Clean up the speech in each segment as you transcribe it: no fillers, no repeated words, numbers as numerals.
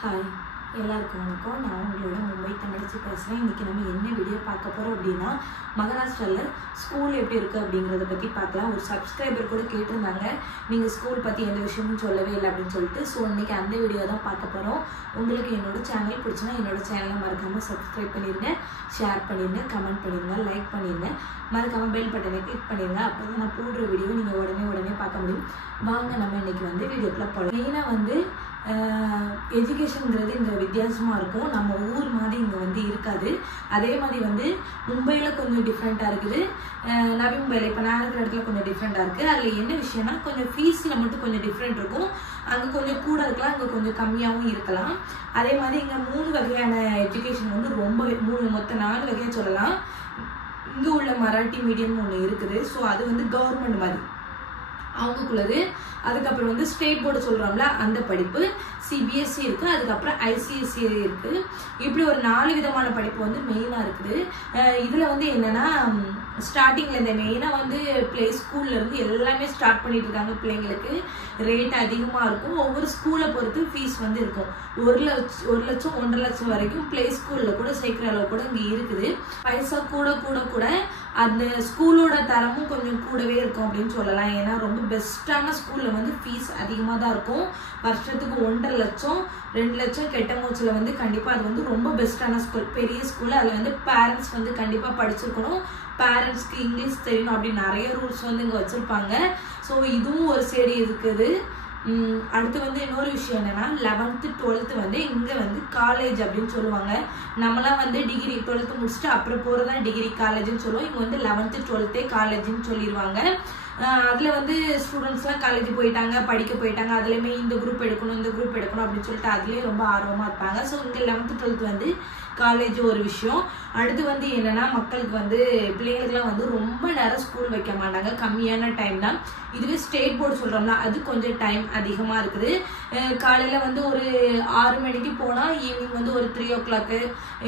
Hi எல்லாருக்கும் வணக்கம். நான் உங்களோட மும்பை தமிழச்சி பேசுகிறேன். இன்றைக்கி நம்ம என்ன வீடியோ பார்க்க போகிறோம் அப்படின்னா, மகாராஷ்டிராவில் ஸ்கூல் எப்படி இருக்குது அப்படிங்கிறத பற்றி பார்க்கலாம். ஒரு சப்ஸ்கிரைபர் கூட கேட்டிருந்தாங்க, நீங்கள் ஸ்கூல் பற்றி எந்த விஷயமும் சொல்லவே இல்லை அப்படின்னு சொல்லிட்டு. ஸோ இன்றைக்கி அந்த வீடியோ தான் பார்க்க போகிறோம். உங்களுக்கு என்னோட சேனல் பிடிச்சினா என்னோட சேனலை மறக்காமல் சப்ஸ்கிரைப் பண்ணிடுங்க, ஷேர் பண்ணிடுங்க, கமெண்ட் பண்ணிடுங்க, லைக் பண்ணிடுங்க, மறக்காமல் பெல் பட்டனை கிளிக் பண்ணிடுங்க. அப்போ தான் நான் போடுற வீடியோ நீங்கள் உடனே பார்க்க முடியும். வாங்க நம்ம இன்றைக்கி வீடியோக்குள்ளே போகலாம். மெயினாக எஜுகேஷனுங்கிறது இங்கே வித்தியாசமாக இருக்கும். நம்ம ஊர் மாதிரி இங்கே இருக்காது. அதே மாதிரி மும்பையில் கொஞ்சம் டிஃப்ரெண்ட்டாக இருக்குது. நவி மும்பையில் இப்போ நான் இருக்கிற இடத்துல கொஞ்சம் டிஃப்ரெண்ட்டாக இருக்குது. அதில் என்ன விஷயம்னா, கொஞ்சம் ஃபீஸில் மட்டும் கொஞ்சம் டிஃப்ரெண்ட் இருக்கும். அங்கே கொஞ்சம் கூட இருக்கலாம், அங்கே கொஞ்சம் கம்மியாகவும் இருக்கலாம். அதே மாதிரி இங்கே 3 வகையான எஜுகேஷன் ரொம்ப மொத்தம் 4 வகையாக சொல்லலாம். இங்கே உள்ள மராட்டி மீடியம் ஒன்று இருக்குது. ஸோ அது கவர்மெண்ட் மாதிரி அவங்களுக்குள்ளது. அதுக்கப்புறம் ஸ்டேட் போர்டு சொல்கிறோம்ல, அந்த படிப்பு சிபிஎஸ்சி இருக்குது. அதுக்கப்புறம் ஐசிஎஸ்சி இருக்குது. இப்படி ஒரு 4 விதமான படிப்பு மெயினாக இருக்குது. இதில் என்னென்னா, ஸ்டார்டிங்கில் இந்த மெயினாக ப்ளே ஸ்கூல்லேருந்து எல்லாமே ஸ்டார்ட் பண்ணிட்டு இருக்காங்க. பிள்ளைங்களுக்கு ரேட் அதிகமாக இருக்கும். ஒவ்வொரு ஸ்கூலை பொறுத்து ஃபீஸ் இருக்கும். 1 லட்சம் 1.5 லட்சம் வரைக்கும் ப்ளே ஸ்கூலில் கூட சேர்க்குற அளவு கூட இங்கே இருக்குது. பைசா கூட அந்த ஸ்கூலோட தரமும் கொஞ்சம் கூடவே இருக்கும் அப்படின்னு சொல்லலாம். ஏன்னா ரொம்ப பெஸ்ட்டான ஸ்கூலில் ஃபீஸ் அதிகமாக தான் இருக்கும். வருஷத்துக்கு 1.5 லட்சம் 2 லட்சம் கெட்ட மூச்சில் கண்டிப்பாக அது ரொம்ப பெஸ்ட்டான ஸ்கூல், பெரிய ஸ்கூல். அதில் பேரண்ட்ஸ் கண்டிப்பாக படிச்சிருக்கணும், பேரண்ட்ஸ்க்கு இங்கிலீஷ் தெரியணும் அப்படின்னு நிறைய ரூல்ஸ் இங்கே வச்சுருப்பாங்க. ஸோ இதுவும் ஒரு சைடு இருக்குது. அடுத்து இன்னொரு விஷயம் என்னன்னா, 11th 12th இங்கே காலேஜ் அப்படின்னு சொல்லுவாங்க. நம்மளாம் டிகிரி 12th முடிச்சுட்டு அப்புறம் போகிறதா டிகிரி காலேஜ்னு சொல்லுவோம். இங்கே 11th 12th காலேஜ்னு சொல்லிடுவாங்க. அதில் ஸ்டூடெண்ட்ஸ்லாம் காலேஜ் போயிட்டாங்க, படிக்க போயிட்டாங்க. அதுலேயுமே இந்த குரூப் எடுக்கணும் அப்படின்னு சொல்லிட்டு அதுலேயே ரொம்ப ஆர்வமாக இருப்பாங்க. ஸோ இங்கே 11th 12th காலேஜ் ஒரு விஷயம். அடுத்து என்னன்னா, மக்களுக்கு பிள்ளைங்களுக்குலாம் ரொம்ப நேரம் ஸ்கூல் வைக்க மாட்டாங்க, கம்மியான டைம் தான். இதுவே ஸ்டேட் போர்டு சொல்கிறோம்னா, அது கொஞ்சம் டைம் அதிகமாக இருக்குது. காலையில் ஒரு 6 மணிக்கு போனால் ஈவினிங் ஒரு 3 o'clock,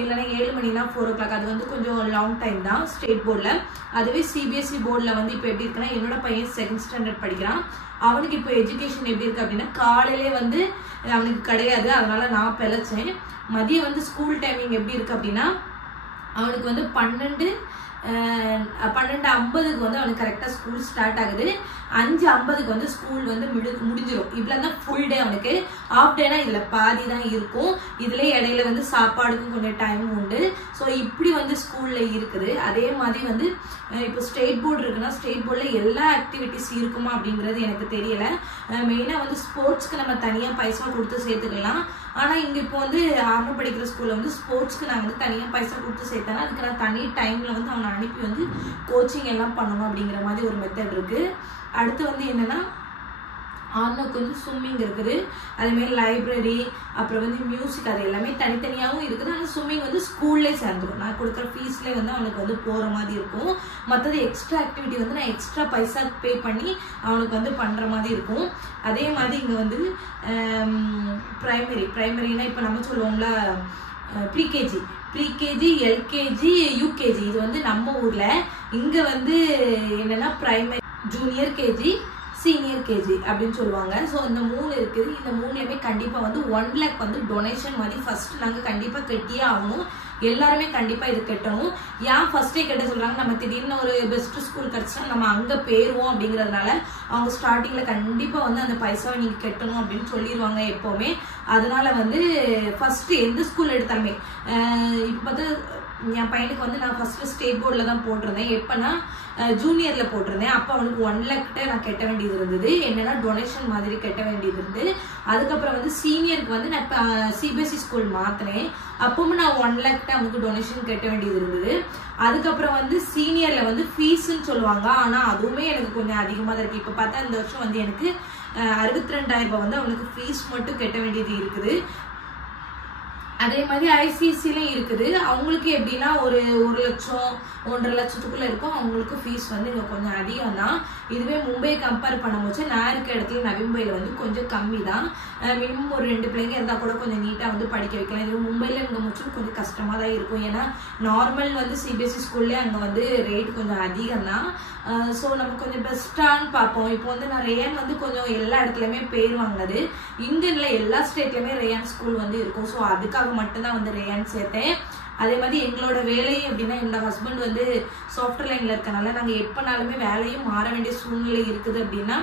இல்லைன்னா 7 மணினா 4 o'clock. அது கொஞ்சம் லாங் டைம் தான் ஸ்டேட் போர்டில். அதுவே சிபிஎஸ்சி போர்டில் இப்போ எப்படி இருக்குன்னா, என்னோட பையன் 2nd standard படிக்கிறான். அவனுக்கு இப்போ எஜுகேஷன் எப்படி இருக்குது அப்படின்னா, காலையிலே அவனுக்கு கிடையாது. அதனால் நான் பிழைச்சேன். மதியம் ஸ்கூல் டைமிங் எப்படி இருக்குது அப்படின்னா, அவனுக்கு 12:50 அவனுக்கு கரெக்டாக ஸ்கூல் ஸ்டார்ட் ஆகுது. 5:50 ஸ்கூல் முடிஞ்சிடும். இவ்வளோ தான் ஃபுல் டே. அவனுக்கு ஆஃப் டேனா இதில் பாதி தான் இருக்கும். இதுலேயே இடையில சாப்பாடுக்கும் கொஞ்சம் டைம் உண்டு. ஸோ இப்படி ஸ்கூலில் இருக்குது. அதே மாதிரி இப்போ ஸ்டேட் போர்டு இருக்குன்னா, ஸ்டேட் போர்டில் எல்லா ஆக்டிவிட்டிஸ் இருக்குமா அப்படிங்கிறது எனக்கு தெரியலை. மெயினாக ஸ்போர்ட்ஸ்க்கு நம்ம தனியாக பைசா கொடுத்து சேர்த்துக்கலாம். ஆனால் இங்கே இப்போ ஆரம்பம் படிக்கிற ஸ்கூலில் ஸ்போர்ட்ஸ்க்கு நான் தனியாக பைசா கொடுத்து சேர்த்தேன்னா, அதுக்கு நான் தனி டைமில் அவனை அனுப்பி கோச்சிங் எல்லாம் பண்ணணும் அப்படிங்கிற மாதிரி ஒரு மெத்தட் இருக்குது. அடுத்து என்னென்னா, ஆனுக்கு ஸ்விம்மிங் இருக்குது. அதேமாதிரி லைப்ரரி, அப்புறம் மியூசிக், அது எல்லாமே தனித்தனியாகவும் இருக்குது. ஆனால் ஸ்விம்மிங் ஸ்கூல்லே சேர்ந்துடும். நான் கொடுக்குற ஃபீஸ்லேயே அவனுக்கு போகிற மாதிரி இருக்கும். மற்றது எக்ஸ்ட்ரா ஆக்டிவிட்டி நான் எக்ஸ்ட்ரா பைசா பே பண்ணி அவனுக்கு பண்ணுற மாதிரி இருக்கும். அதே மாதிரி இங்கே ப்ரைமரினா இப்போ நம்ம சொல்லுவோம்ல, ப்ரீகேஜி, எல்கேஜி, யூகேஜி. இது நம்ம ஊரில். இங்கே என்னென்னா, primary, junior KG, senior KG அப்படின்னு சொல்லுவாங்க. ஸோ இந்த 3 இருக்குது. இந்த 3லையுமே கண்டிப்பாக 1 lakh டொனேஷன் மாதிரி ஃபர்ஸ்ட் நாங்கள் கண்டிப்பாக கட்டியே ஆகணும். எல்லாருமே கண்டிப்பாக இது கட்டணும். ஏன் ஃபர்ஸ்டே கட்ட சொல்கிறாங்க, நம்ம திடீர்னு ஒரு பெஸ்ட் ஸ்கூல் கிடச்சா நம்ம அங்கே போயிடுவோம் அப்படிங்கிறதுனால அவங்க ஸ்டார்டிங்கில் கண்டிப்பாக அந்த பைசாவை நீங்கள் கட்டணும் அப்படின்னு சொல்லிடுவாங்க எப்போவுமே. அதனால ஃபர்ஸ்ட் எந்த ஸ்கூல் எடுத்தாலுமே, இப்போ பார்த்தா என் பையனுக்கு நான் ஃபர்ஸ்ட் ஸ்டேட் போர்டில் தான் போட்டிருந்தேன். எப்போனா ஜூனியரில் போட்டிருந்தேன். அப்போ அவனுக்கு 1 lakh நான் கட்ட வேண்டியது இருந்தது. என்னென்னா டொனேஷன் மாதிரி கட்ட வேண்டியது இருந்து. அதுக்கப்புறம் சீனியருக்கு நான் இப்போ சிபிஎஸ்சி ஸ்கூல் மாற்றினேன். அப்பவும் நான் 1 lakh அவனுக்கு டொனேஷன் கட்ட வேண்டியது இருந்தது. அதுக்கப்புறம் சீனியரில் ஃபீஸ்ன்னு சொல்லுவாங்க. ஆனால் அதுவுமே எனக்கு கொஞ்சம் அதிகமாக தான் இருக்குது. இப்போ பார்த்தா இந்த வருஷம் எனக்கு 62,000 அவனுக்கு ஃபீஸ் மட்டும் கட்ட வேண்டியது இருக்குது. அதே மாதிரி ஐசிசிலையும் இருக்குது. அவங்களுக்கு எப்படின்னா ஒரு 1 லட்சம் 1.5 லட்சத்துக்குள்ள இருக்கும். அவங்களுக்கு ஃபீஸ் வந்து இங்க கொஞ்சம் அதிகம் தான். இதுவே மும்பை கம்பேர் பண்ணும்போது நான் இருக்க இடத்துல நவி மும்பையில வந்து கொஞ்சம் கம்மி தான். மினிமம் ஒரு 2 பிள்ளைங்க இருந்தா கூட கொஞ்சம் நீட்டா வந்து படிக்க வைக்கலாம். இது மும்பையில இங்க முச்சும் கொஞ்சம் கஷ்டமா தான் இருக்கும். ஏன்னா நார்மல் வந்து சிபிஎஸ்சி ஸ்கூல்ல அங்க வந்து ரேட் கொஞ்சம் அதிகம் தான். ஸோ நம்ம கொஞ்சம் பெஸ்டான்னு பார்ப்போம். இப்போ வந்து நான் ரேயான் வந்து கொஞ்சம் எல்லா இடத்துலயுமே பேர் வாங்கினது. இந்தியன்ல எல்லா ஸ்டேட்லயுமே ரேயான் ஸ்கூல் வந்து இருக்கும். ஸோ அதுக்காக மட்டும்தான் வந்து ரேயான் சேர்த்தேன். அதே மாதிரி எங்களோட வேலையும் எப்படின்னா, என்னோட ஹஸ்பண்ட் வந்து சாஃப்ட்வேர் லைன்ல இருக்கனால நாங்க எப்பனாலுமே வேலையும் மாற வேண்டிய சூழ்நிலை இருக்குது. அப்படின்னா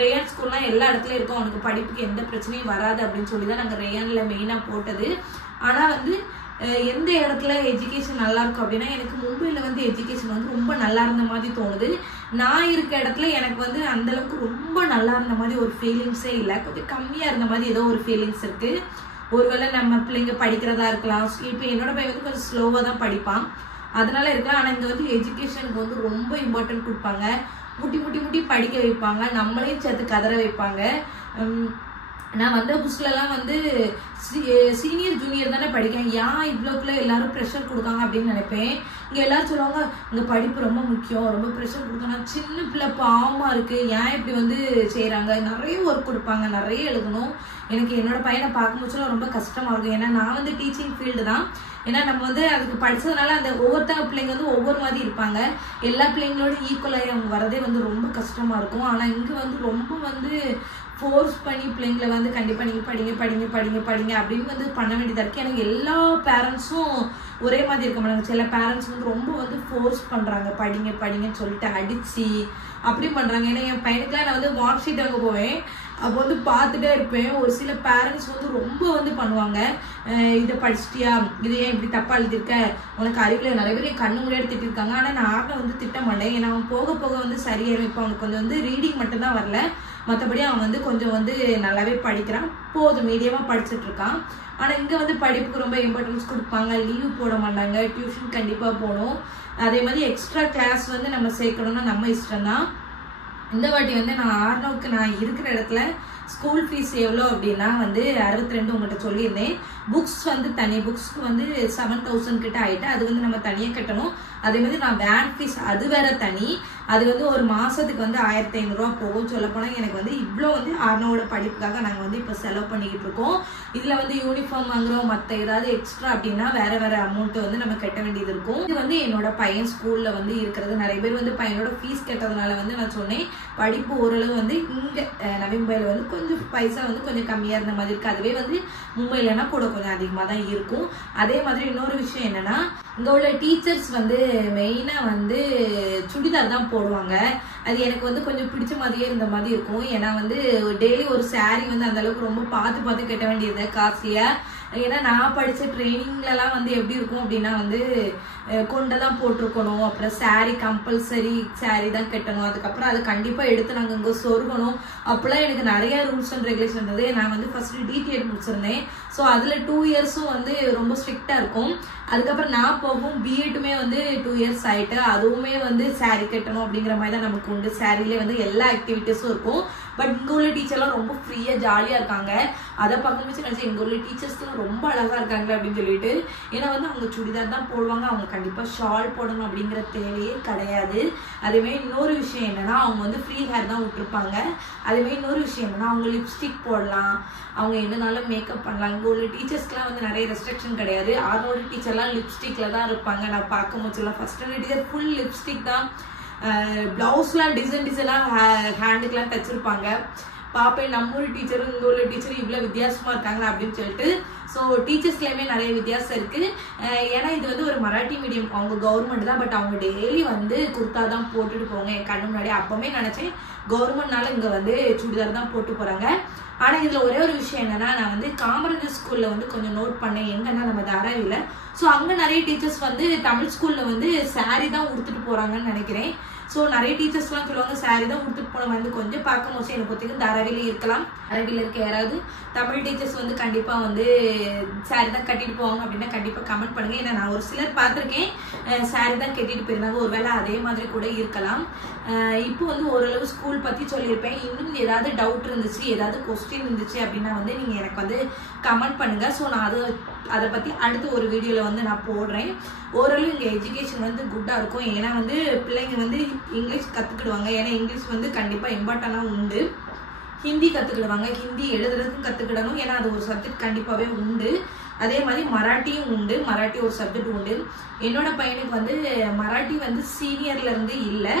ரேயான் ஸ்கூல்லாம் எல்லா இடத்துலயும் இருக்கும், அவனுக்கு படிப்புக்கு எந்த பிரச்சனையும் வராது அப்படின்னு சொல்லிதான் நாங்க ரேயான்ல மெயினா போட்டது. ஆனா வந்து எந்த இடத்துல எஜுகேஷன் நல்லா இருக்கும் அப்படின்னா, எனக்கு மும்பையில வந்து எஜுகேஷன் வந்து ரொம்ப நல்லா இருந்த மாதிரி தோணுது. நான் இருக்க இடத்துல எனக்கு வந்து அந்த அளவுக்கு ரொம்ப நல்லா இருந்த மாதிரி ஒரு ஃபீலிங்ஸே இல்லை. கொஞ்சம் கம்மியா இருந்த மாதிரி ஏதோ ஒரு ஃபீலிங்ஸ் இருக்கு. ஒருவேளை நம்ம பிள்ளைங்க படிக்கிறதா இருக்கலாம். இப்போ என்னோட பையன் வந்து கொஞ்சம் ஸ்லோவா தான் படிப்பான், அதனால இருக்கலாம். ஆனா இங்க வந்து எஜுகேஷனுக்கு வந்து ரொம்ப இம்பார்ட்டன்ட் கொடுப்பாங்க. முட்டி படிக்க வைப்பாங்க, நம்மளையும் சேர்த்து கதற வைப்பாங்க. நான் வந்த புதுசுலலாம் வந்து சீனியர் ஜூனியர் தானே படிக்கேன், ஏன் இவ்வளோக்குள்ள எல்லாரும் ப்ரெஷர் கொடுக்காங்க அப்படின்னு நினைப்பேன். இங்கே எல்லாரும் சொல்லுவாங்க இங்கே படிப்பு ரொம்ப முக்கியம், ரொம்ப ப்ரெஷர் கொடுக்கணும், சின்ன பிள்ளை பாவமா இருக்கு, ஏன் இப்படி வந்து செய்கிறாங்க, நிறைய ஒர்க் கொடுப்பாங்க, நிறைய எழுதணும். எனக்கு என்னோட பையனை பார்க்கும்போதுலாம் ரொம்ப கஷ்டமா இருக்கும். ஏன்னா நான் வந்து டீச்சிங் ஃபீல்டு தான். ஏன்னா நம்ம வந்து அதுக்கு படிச்சதுனால அந்த ஒவ்வொருத்தங்க பிள்ளைங்க வந்து ஒவ்வொரு மாதிரி இருப்பாங்க. எல்லா பிள்ளைங்களோட ஈக்குவலாகி அவங்க வரதே வந்து ரொம்ப கஷ்டமா இருக்கும். ஆனால் இங்கே வந்து ரொம்ப வந்து ஃபோர்ஸ் பண்ணி பிள்ளைங்களை வந்து கண்டிப்பாக நீங்கள் படிங்க படிங்க படிங்க படிங்க அப்படின்னு வந்து பண்ண வேண்டியதாக இருக்குது. எனக்கு எல்லா பேரண்ட்ஸும் ஒரே மாதிரி இருக்க மாட்டாங்க. சில பேரண்ட்ஸ் வந்து ரொம்ப வந்து ஃபோர்ஸ் பண்ணுறாங்க, படிங்க படிங்கன்னு சொல்லிட்டு அடிச்சு அப்படி பண்ணுறாங்க. ஏன்னா என் பையனுக்குலாம் நான் வந்து மார்க் ஷீட் வாங்க போவேன், அப்போ வந்து பார்த்துட்டே இருப்பேன். ஒரு சில பேரண்ட்ஸ் வந்து ரொம்ப வந்து பண்ணுவாங்க, இதை படிச்சிட்டியா, இது ஏன் இப்படி தப்பா எழுதிருக்க, உனக்கு அறிவில நிறைய பேர் என் கண்ணு முன்னாடி திட்டிருக்காங்க. ஆனால் நான் ஆட்டை வந்து திட்ட மாட்டேன். ஏன்னா அவன் போக போக வந்து சரியாயிரும். இப்போ அவனுக்கு கொஞ்சம் வந்து ரீடிங் மட்டும்தான் வரல, மற்றபடி அவன் வந்து கொஞ்சம் வந்து நல்லாவே படிக்கிறான், போதும் மீடியமாக படிச்சுட்டு இருக்கான். ஆனால் இங்கே வந்து படிப்புக்கு ரொம்ப இம்பார்ட்டன்ஸ் கொடுப்பாங்க, லீவு போட மாட்டாங்க, டியூஷன் கண்டிப்பாக போகணும். அதே மாதிரி எக்ஸ்ட்ரா கிளாஸ் வந்து நம்ம சேர்க்கணும்னா நம்ம இஷ்டம் தான். இந்த வாட்டி வந்து நான் ஆர்னோவுக்கு நான் இருக்கிற இடத்துல ஸ்கூல் ஃபீஸ் எவ்வளோ அப்படின்னா வந்து 62 உங்கள்கிட்ட சொல்லியிருந்தேன். புக்ஸ் வந்து தனி புக்ஸ்க்கு வந்து 7000 கிட்ட ஆயிட்டு, அது வந்து நம்ம தனியாக கட்டணும். அதே மாதிரி நான் வேன் ஃபீஸ் அது வேற தனி, அது வந்து ஒரு மாசத்துக்கு வந்து 1500 ரூபா போகும். சொல்லப்போனால் எனக்கு வந்து இவ்வளோ வந்து ஆர்னோவோட படிப்புக்காக நாங்கள் வந்து இப்போ செலவு பண்ணிக்கிட்டு இருக்கோம். இதில் வந்து யூனிஃபார்ம் வாங்குறோம், மற்ற ஏதாவது எக்ஸ்ட்ரா அப்படின்னா வேற வேற அமௌண்ட் வந்து நம்ம கட்ட வேண்டியது இருக்கும். இது வந்து என்னோட பையன் ஸ்கூல்ல வந்து இருக்கிறது. நிறைய பேர் வந்து பையனோட ஃபீஸ் கட்டதுனால வந்து நான் சொன்னேன் படிப்பு ஓரளவு வந்து இங்கே நவி மும்பையில் வந்து கொஞ்சம் பைசா வந்து கொஞ்சம் கம்மியாக இருந்த மாதிரி இருக்குது. அதுவே வந்து மும்பையிலனா கூட கொஞ்சம் அதிகமாக தான் இருக்கும். அதே மாதிரி இன்னொரு விஷயம் என்னன்னா, இங்கே உள்ள டீச்சர்ஸ் வந்து மெயினாக வந்து சுடிதார் தான் போடுவாங்க. அது எனக்கு வந்து கொஞ்சம் பிடிச்ச மாதிரியே இருந்த மாதிரி இருக்கும். ஏன்னா வந்து டெய்லி ஒரு சாரீ வந்து அந்த அளவுக்கு ரொம்ப பார்த்து பார்த்து கட்ட வேண்டியது காஸ்ட்லியா. ஏன்னா நான் படித்த ட்ரைனிங்லலாம் வந்து எப்படி இருக்கும் அப்படின்னா வந்து கொண்டை தான் போட்டிருக்கணும், அப்புறம் சாரீ கம்பல்சரி சாரீ தான் கட்டணும், அதுக்கப்புறம் அதை கண்டிப்பாக எடுத்து நாங்கள் இங்கே சொருகணும். அப்போலாம் எனக்கு நிறைய ரூல்ஸ் அண்ட் ரெகுலேஷன் இருந்தது. நான் வந்து ஃபர்ஸ்ட் டிடிஎட் முடிச்சிருந்தேன். ஸோ அதில் 2 இயர்ஸும் வந்து ரொம்ப ஸ்ட்ரிக்டாக இருக்கும். அதுக்கப்புறம் நான் போகும் பிஎட்டுமே வந்து 2 இயர்ஸ் ஆயிட்டு, அதுவுமே வந்து சாரீ கட்டணும் அப்படிங்கிற மாதிரி தான் நமக்கு உண்டு. சாரீலே வந்து எல்லா ஆக்டிவிட்டீஸும் இருக்கும். பட் இங்கே உள்ள டீச்சர்லாம் ரொம்ப ஃப்ரீயாக ஜாலியாக இருக்காங்க. அதை பார்க்கும்போது நினச்சேன் எங்கள் உள்ள டீச்சர்ஸ்லாம் ரொம்ப அழகாக இருக்காங்க அப்படின்னு சொல்லிட்டு. ஏன்னா வந்து அவங்க சுடிதார் தான் போடுவாங்க, அவங்க கண்டிப்பாக ஷால் போடணும் அப்படிங்கிற தேவையே கிடையாது. அதேமாதிரி இன்னொரு விஷயம் என்னன்னா, அவங்க வந்து ஃப்ரீ ஹேர் தான் விட்டுருப்பாங்க. அதேமாதிரி இன்னொரு விஷயம் என்னன்னா, அவங்க லிப்ஸ்டிக் போடலாம், அவங்க என்னனாலும் மேக்கப் பண்ணலாம். இங்கே உள்ள டீச்சர்ஸ்க்குலாம் வந்து நிறைய ரெஸ்ட்ரிக்ஷன் கிடையாது. ஆர்னோட டீச்சர்லாம் லிப்ஸ்டிக்ல தான் இருப்பாங்க. நான் பார்க்கும் போதுலாம் first standard teacher full lipstick தான், பிளவுஸ்லாம் டிசைனாக ஹேண்டுக்கெலாம் தச்சிருப்பாங்க. பார்ப்பேன் நம்ம ஒரு டீச்சரும் இங்கே உள்ள டீச்சரும் இவ்வளோ வித்தியாசமாக இருக்காங்க அப்படின்னு சொல்லிட்டு. ஸோ டீச்சர்ஸ்லேயுமே நிறைய வித்தியாசம் இருக்குது. ஏன்னா இது வந்து ஒரு மராட்டி மீடியம், அவங்க கவர்மெண்ட் தான், பட் அவங்க டெய்லி வந்து குர்த்தா தான் போட்டுட்டு போங்க என் கண்ணு முன்னாடி. அப்போவே நினச்சேன் கவர்மெண்ட்னால இங்கே வந்து சுடிதார் தான் போட்டு போகிறாங்க. ஆனால் இதில் ஒரே ஒரு விஷயம் என்னன்னா, நான் வந்து காமராஜர் ஸ்கூலில் வந்து கொஞ்சம் நோட் பண்ணேன், எங்கன்னா நம்ம தாராவியில். ஸோ அங்கே நிறைய டீச்சர்ஸ் வந்து தமிழ் ஸ்கூலில் வந்து சாரீ தான் உடுத்துட்டு போகிறாங்கன்னு நினைக்கிறேன். ஸோ நிறைய டீச்சர்ஸ்லாம் சொல்லுவாங்க சாரி தான் கொடுத்துட்டு போன வந்து கொஞ்சம் பார்க்க மோஸ்ட்லி என்னை பொறுத்தவரைக்கும் தாராவில இருக்கலாம். தாராவில இருக்க யாராவது தமிழ் டீச்சர்ஸ் வந்து கண்டிப்பாக வந்து சாரி தான் கட்டிட்டு போவாங்க அப்படின்னா கண்டிப்பாக கமெண்ட் பண்ணுங்க. ஏன்னா நான் ஒரு சிலர் பார்த்துருக்கேன் சாரி தான் கட்டிட்டு போயிருந்தாங்க, ஒருவேளை அதே மாதிரி கூட இருக்கலாம். இப்போ வந்து ஓரளவு ஸ்கூல் பற்றி சொல்லியிருப்பேன். இன்னும் ஏதாவது டவுட் இருந்துச்சு, ஏதாவது கொஸ்டின் இருந்துச்சு அப்படின்னா வந்து நீங்கள் எனக்கு வந்து கமெண்ட் பண்ணுங்க. ஸோ நான் அதை பற்றி அடுத்த ஒரு வீடியோவில் வந்து நான் போடுறேன். ஓரளவு இங்கே எஜுகேஷன் வந்து குட்டாக இருக்கும். ஏன்னா வந்து பிள்ளைங்க வந்து இங்கிலீஷ் கற்றுக்கிடுவாங்க. ஏன்னா இங்கிலீஷ் வந்து கண்டிப்பாக இம்பார்ட்டண்டாக உண்டு. ஹிந்தி கற்றுக்கிடுவாங்க, ஹிந்தி எழுதுறதுக்கும் கற்றுக்கிடணும். ஏன்னா அது ஒரு சப்ஜெக்ட் கண்டிப்பாகவே உண்டு. அதே மாதிரி மராட்டியும் உண்டு, மராட்டி ஒரு சப்ஜெக்ட் உண்டு. என்னோட பையனுக்கு வந்து மராட்டி வந்து சீனியர்லேருந்து இல்லை,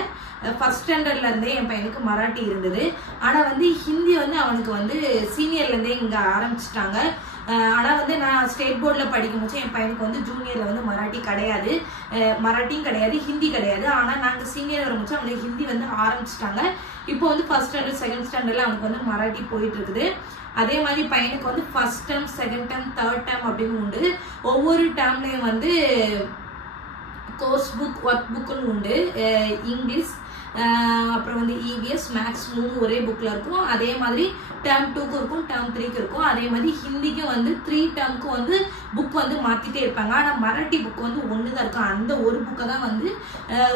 ஃபர்ஸ்ட் ஸ்டாண்டர்ட்லேருந்தே என் பையனுக்கு மராட்டி இருந்தது. ஆனால் வந்து ஹிந்தி வந்து அவனுக்கு வந்து சீனியர்லேருந்தே இங்கே ஆரம்பிச்சிட்டாங்க. ஆனால் வந்து நான் ஸ்டேட் போர்டில் படிக்கும் போது என் பையனுக்கு வந்து ஜூனியரில் வந்து மராட்டி கிடையாது, மராட்டியும் கிடையாது, ஹிந்தி கிடையாது. ஆனால் நாங்கள் சீனியர் வரும்போது அவனுக்கு ஹிந்தி வந்து ஆரம்பிச்சிட்டாங்க. இப்போ வந்து ஃபர்ஸ்ட் ஸ்டாண்டர்ட் செகண்ட் ஸ்டாண்டர்டில் அவனுக்கு வந்து மராட்டி போயிட்டு இருக்குது. அதே மாதிரி பையனுக்கு வந்து first term second term third term அப்படின்னு உண்டு. ஒவ்வொரு டேர்ம்லேயும் வந்து கோர்ஸ் புக் ஒர்க் புக்குன்னு உண்டு. இங்கிலீஷ் அப்புறம் வந்து இவிஎஸ் மேக்ஸ் 3 ஒரே புக்கில் இருக்கும். அதே மாதிரி டேர்ம் 2க்கு இருக்கும், டேர்ம் 3க்கு இருக்கும். அதே மாதிரி ஹிந்திக்கும் வந்து 3 டேர்முக்கு வந்து புக் வந்து மாற்றிட்டே இருப்பாங்க. ஆனால் மராட்டி புக் வந்து ஒன்று தான் இருக்கும். அந்த ஒரு புக்கை தான் வந்து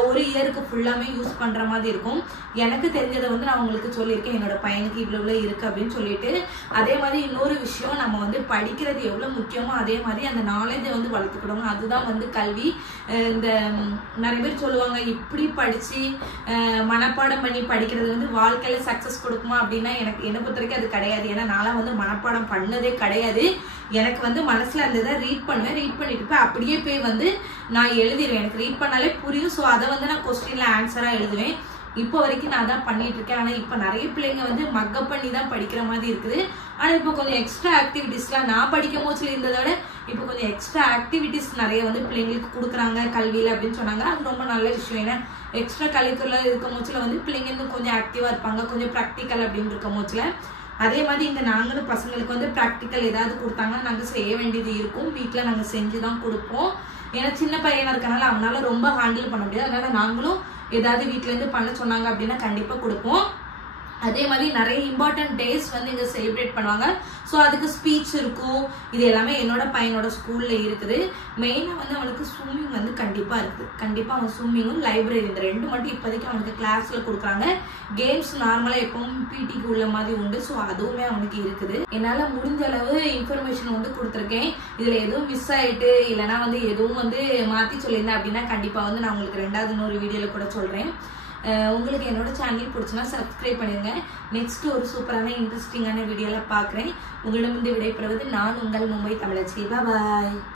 ஒரு இயருக்கு ஃபுல்லாமே யூஸ் பண்ணுற மாதிரி இருக்கும். எனக்கு தெரிஞ்சதை வந்து நான் உங்களுக்கு சொல்லியிருக்கேன், என்னோட பையனுக்கு இவ்வளோ இருக்குது அப்படின்னு சொல்லிட்டு. அதே மாதிரி இன்னொரு விஷயம், நம்ம வந்து படிக்கிறது எவ்வளோ முக்கியமோ அதே மாதிரி அந்த நாலேஜை வந்து வளர்த்துக்கிடணும். அதுதான் வந்து கல்வி. இந்த நிறைய பேர் சொல்லுவாங்க இப்படி படித்து மனப்பாடம் பண்ணி படிக்கிறது வந்து வாழ்க்கையில சக்சஸ் கொடுக்குமா அப்படின்னா என்னை பொறுத்த வரைக்கும் அது கிடையாது. ஏன்னா நான்லாம் வந்து மனப்பாடம் பண்ணதே கிடையாது. எனக்கு வந்து மனசுல இருந்ததை ரீட் பண்ணுவேன், ரீட் பண்ணிட்டு போய் அப்படியே போய் வந்து நான் எழுதிடுவேன். எனக்கு ரீட் பண்ணாலே புரியும். ஸோ அதை வந்து நான் கொஸ்டின்ல ஆன்சரா எழுதுவேன். இப்போ வரைக்கும் நான் தான் பண்ணிட்டு இருக்கேன். ஆனால் இப்போ நிறைய பிள்ளைங்க வந்து மக்கப் பண்ணி தான் படிக்கிற மாதிரி இருக்குது. ஆனால் இப்போ கொஞ்சம் எக்ஸ்ட்ரா ஆக்டிவிட்டிஸ்லாம் நான் படிக்கும் போது இருந்ததை விட இப்போ கொஞ்சம் எக்ஸ்ட்ரா ஆக்டிவிட்டிஸ் நிறைய வந்து பிள்ளைங்களுக்கு கொடுக்குறாங்க கல்வியில் அப்படின்னு சொன்னாங்க. அது ரொம்ப நல்ல விஷயம். ஏன்னா எக்ஸ்ட்ரா கரிக்குலர் இருக்கும் போச்சில் வந்து பிள்ளைங்க இன்னும் கொஞ்சம் ஆக்டிவாக இருப்பாங்க, கொஞ்சம் ப்ராக்டிக்கல் அப்படின்னு இருக்கும் போச்சில். அதே மாதிரி இங்கே நாங்களும் பசங்களுக்கு வந்து ப்ராக்டிக்கல் ஏதாவது கொடுத்தாங்கன்னா நாங்கள் செய்ய வேண்டியது இருக்கும். வீட்டில் நாங்கள் செஞ்சு தான் கொடுப்போம். ஏன்னா சின்ன பையனாக இருக்கனால அவனால ரொம்ப ஹேண்டில் பண்ண முடியாது. அதனால நாங்களும் ஏதாவது வீட்டிலேருந்து பண்ண சொன்னாங்க அப்படின்னா கண்டிப்பாக கொடுப்போம். அதே மாதிரி நிறைய இம்பார்ட்டன்ட் டேஸ் வந்து இங்கே செலிப்ரேட் பண்ணுவாங்க. ஸோ அதுக்கு ஸ்பீச் இருக்கும். இது எல்லாமே என்னோட பையனோட ஸ்கூலில் இருக்குது. மெயினாக வந்து அவனுக்கு ஸ்விம்மிங் வந்து கண்டிப்பாக இருக்குது. கண்டிப்பாக அவன் ஸ்விம்மிங்கும் லைப்ரரி இந்த 2 மட்டும் இப்போதைக்கு அவனுக்கு கிளாஸில் கொடுக்குறாங்க. கேம்ஸ் நார்மலாக எப்பவும் பிடிக்கு உள்ள மாதிரி உண்டு. ஸோ அதுவுமே அவனுக்கு இருக்குது. என்னால் முடிஞ்ச அளவு இன்ஃபர்மேஷன் வந்து கொடுத்துருக்கேன். இதில் எதுவும் மிஸ் ஆகிட்டு இல்லைனா வந்து எதுவும் வந்து மாற்றி சொல்லியிருந்தேன் அப்படின்னா கண்டிப்பாக வந்து நான் உங்களுக்கு 2வது இன்னொரு வீடியோவில் கூட சொல்கிறேன். உங்களுக்கு என்னோட சேனல் பிடிச்சுன்னா சப்ஸ்கிரைப் பண்ணிடுங்க. நெக்ஸ்ட் ஒரு சூப்பரான இன்ட்ரெஸ்டிங்கான வீடியோவில் பார்க்குறேன். உங்களிடமிருந்து விடைபெறுவது நான் உங்கள் மும்பை தமிழச்சி. பாய்.